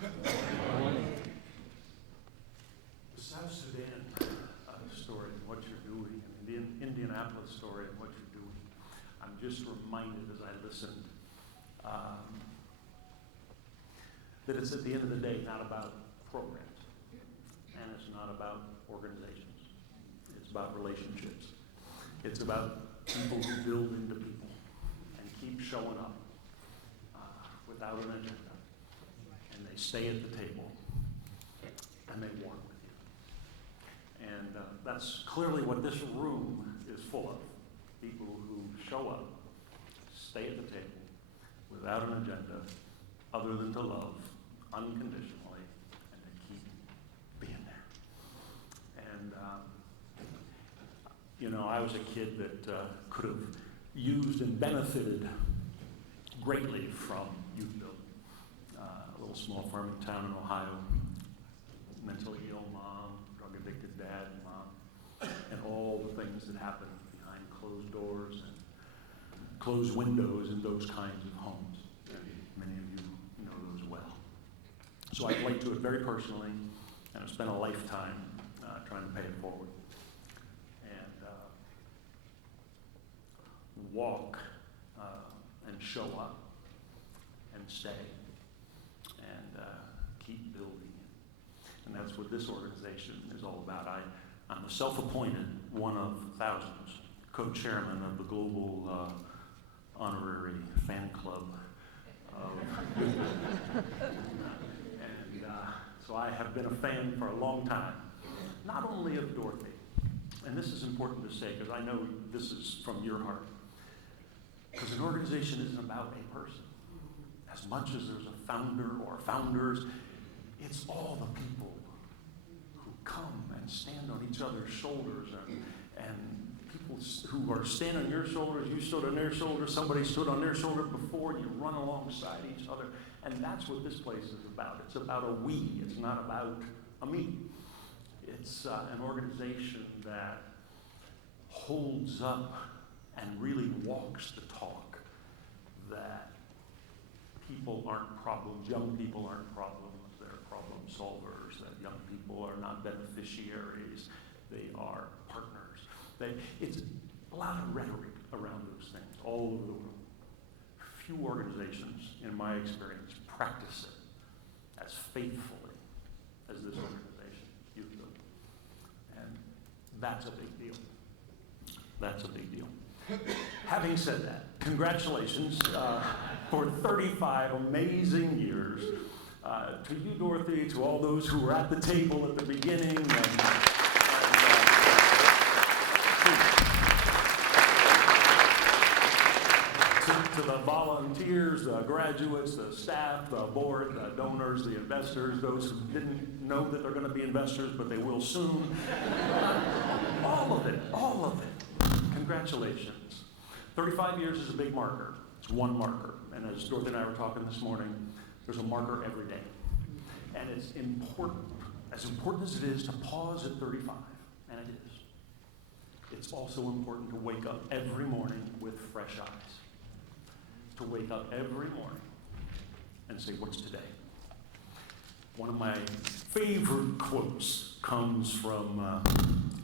The South Sudan story and what you're doing, and the Indianapolis story and what you're doing, I'm just reminded as I listened that it's at the end of the day not about programs, and it's not about organizations. It's about relationships. It's about people who build into people and keep showing up without an agenda, and they stay at the table and they work with you. And that's clearly what this room is full of. People who show up, stay at the table without an agenda other than to love unconditionally and to keep being there. And I was a kid that could have used and benefited greatly from YouthBuild's. A little small farming town in Ohio, mentally ill mom, drug-addicted dad, mom, and all the things that happen behind closed doors and closed windows in those kinds of homes. And many of you know those well. So I relate to it very personally, and I've spent a lifetime trying to pay it forward. And walk and show up and stay and keep building. And that's what this organization is all about. I'm a self-appointed one of thousands, co-chairman of the global honorary fan club. And so I have been a fan for a long time, not only of Dorothy, and this is important to say because I know this is from your heart, because an organization isn't about a person. As much as there's a founder or founders, it's all the people who come and stand on each other's shoulders, and people who are standing on your shoulders, you stood on their shoulders, somebody stood on their shoulder before, and you run alongside each other. And that's what this place is about. It's about a we. It's not about a me. It's an organization that holds up and really walks the talk that people aren't problems, young people aren't problems, they're problem solvers, that young people are not beneficiaries, they are partners. It's a lot of rhetoric around those things all over the world. Few organizations, in my experience, practice it as faithfully as this organization, YouthBuild's. And that's a big deal. That's a big deal. Having said that, congratulations for 35 amazing years. To you, Dorothy, to all those who were at the table at the beginning. To the volunteers, the graduates, the staff, the board, the donors, the investors, those who didn't know that they're going to be investors, but they will soon. All of it. Congratulations. 35 years is a big marker. It's one marker. And as Dorothy and I were talking this morning, there's a marker every day. And it's important, as important as it is to pause at 35, and it is, it's also important to wake up every morning with fresh eyes. To wake up every morning and say, what's today? One of my favorite quotes comes from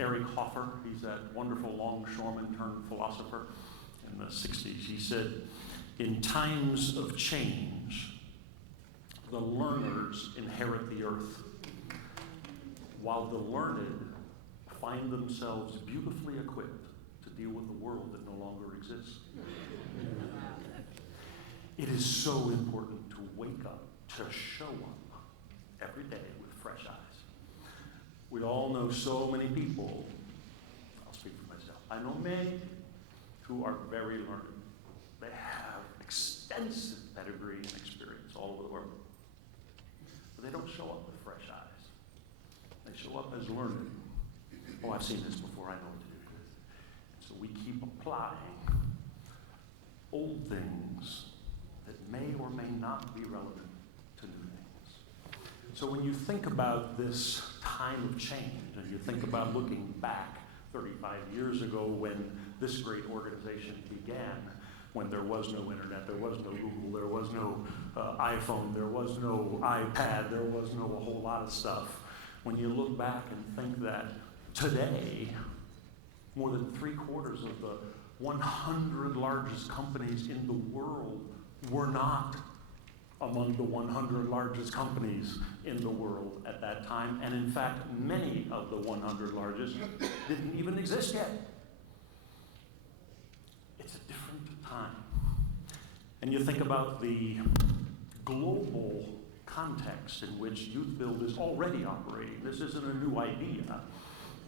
Eric Hoffer. He's that wonderful longshoreman turned philosopher in the 60s. He said, in times of change, the learners inherit the earth, while the learned find themselves beautifully equipped to deal with the world that no longer exists. It is so important to wake up, to show up every day with fresh eyes. We all know so many people, I'll speak for myself, I know many who are very learned. They have extensive pedigree and experience all over the world. But they don't show up with fresh eyes. They show up as learned. Oh, I've seen this before, I know what to do. So we keep applying old things that may or may not be relevant to new things. So when you think about this time of change, and you think about looking back 35 years ago when this great organization began, when there was no internet, there was no Google, there was no iPhone, there was no iPad, there was no a whole lot of stuff. When you look back and think that today, more than 3/4 of the 100 largest companies in the world were not among the 100 largest companies in the world at that time. And in fact, many of the 100 largest didn't even exist yet. It's a different time. And you think about the global context in which YouthBuild is already operating. This isn't a new idea.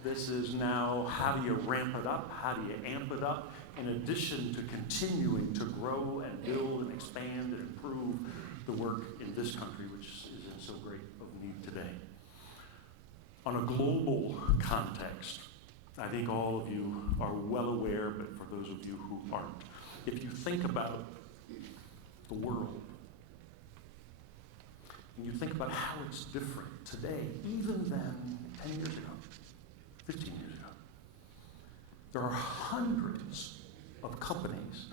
This is now, how do you ramp it up? How do you amp it up? In addition to continuing to grow and build and expand and improve the work in this country, which is in so great of need today. On a global context, I think all of you are well aware, but for those of you who aren't, if you think about the world, and you think about how it's different today, even than 10 years ago, 15 years ago, there are hundreds of companies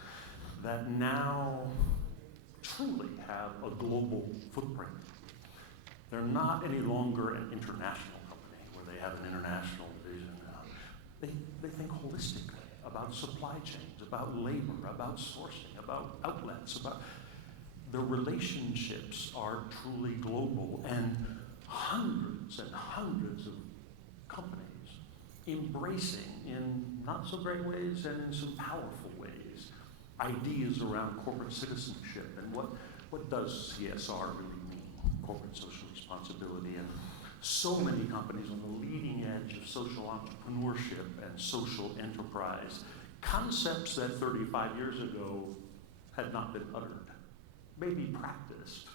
that now truly have a global footprint. They're not any longer an international company where they have an international vision. They think holistically about supply chains, about labor, about sourcing, about outlets, about their relationships are truly global, and hundreds and hundreds of companies embracing in not so great ways and in some powerful ways ideas around corporate citizenship and what does CSR really mean, corporate social responsibility, and so many companies on the leading edge of social entrepreneurship and social enterprise, concepts that 35 years ago had not been uttered, maybe practiced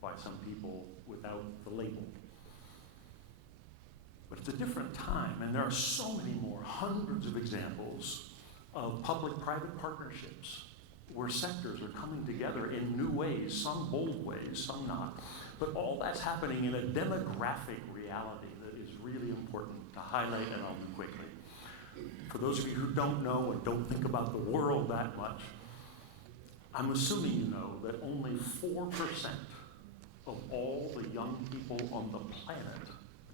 by some people without the label. But it's a different time, and there are so many more, hundreds of examples of public-private partnerships where sectors are coming together in new ways, some bold ways, some not. But all that's happening in a demographic reality that is really important to highlight, and I'll do quickly. For those of you who don't know and don't think about the world that much, I'm assuming you know that only 4% of all the young people on the planet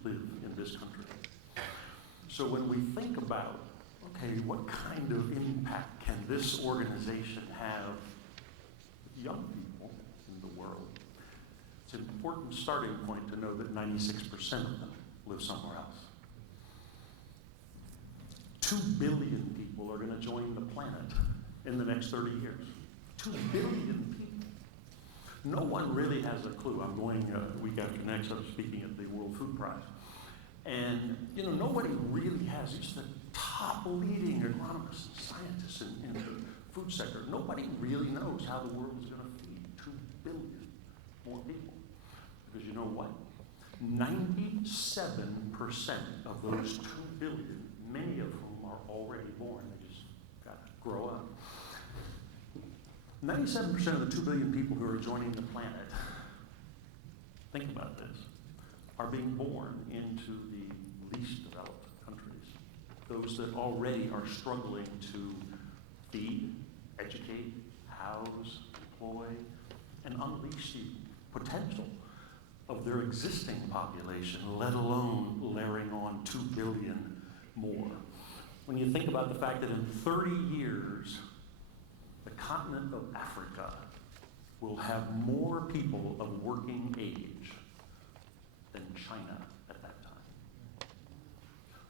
live in this country. So when we think about, okay, what kind of impact can this organization have with young people in the world? It's an important starting point to know that 96% of them live somewhere else. 2 billion people are going to join the planet in the next 30 years. 2 billion people. No one really has a clue. I'm going week after next, I'm speaking at the World Food Prize. And, nobody really has, just the top leading agronomists and scientists in the food sector, nobody really knows how the world is going to feed 2 billion more people. Because you know what? 97% of those 2 billion, many of whom are already born, they just got to grow up. 97% of the 2 billion people who are joining the planet, think about this, are being born into the least developed countries. Those that already are struggling to feed, educate, house, employ, and unleash the potential of their existing population, let alone layering on 2 billion more. When you think about the fact that in 30 years, the continent of Africa will have more people of working age than China at that time.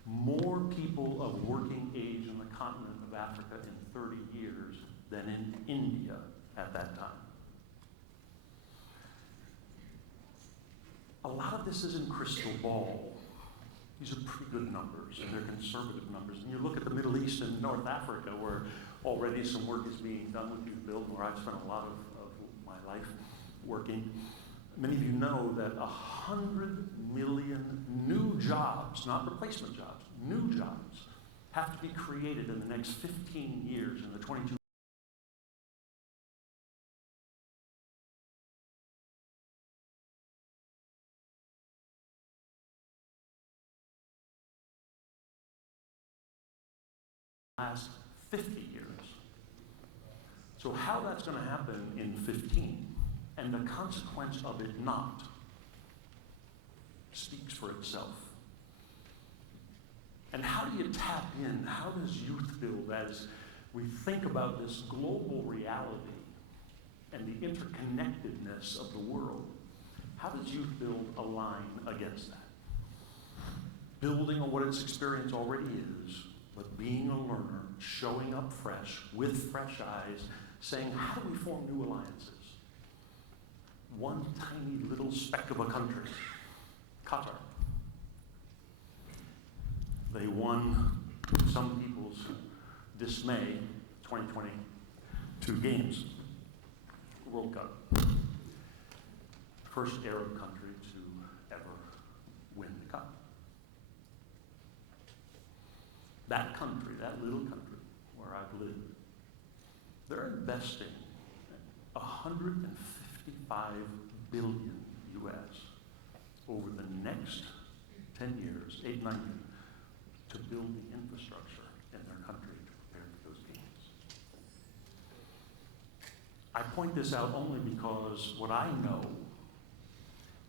More people of working age in the continent of Africa in 30 years than in India at that time. A lot of this isn't crystal ball. These are pretty good numbers, and they're conservative numbers. And you look at the Middle East and North Africa, where already some work is being done with YouthBuild, where I've spent a lot of my life working. Many of you know that 100 million new jobs, not replacement jobs, new jobs, have to be created in the next 15 years in the 22 last 50 years. So how that's going to happen in 15 and the consequence of it not speaks for itself. And how do you tap in? How does YouthBuild, as we think about this global reality and the interconnectedness of the world, how does YouthBuild align against that? Building on what its experience already is, but being a learner, showing up fresh, with fresh eyes, saying, how do we form new alliances? One tiny little speck of a country, Qatar. They won, some people's dismay, 2022 games, World Cup. First Arab country to ever win the cup. That country, that little country where I've lived, they're investing 155 billion US over the next 10 years, 8, 9 years, to build the infrastructure in their country to prepare for those games. I point this out only because what I know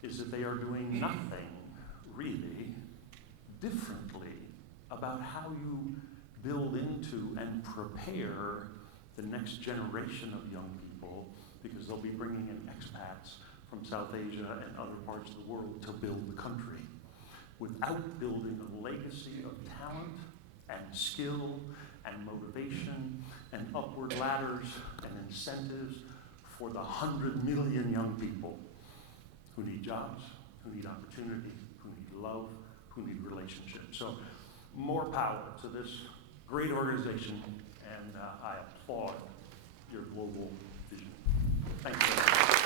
is that they are doing nothing really differently about how you build into and prepare the next generation of young people, because they'll be bringing in expats from South Asia and other parts of the world to build the country, without building a legacy of talent and skill and motivation and upward ladders and incentives for the 100 million young people who need jobs, who need opportunity, who need love, who need relationships. So more power to this great organization, and I applaud your global vision. Thank you.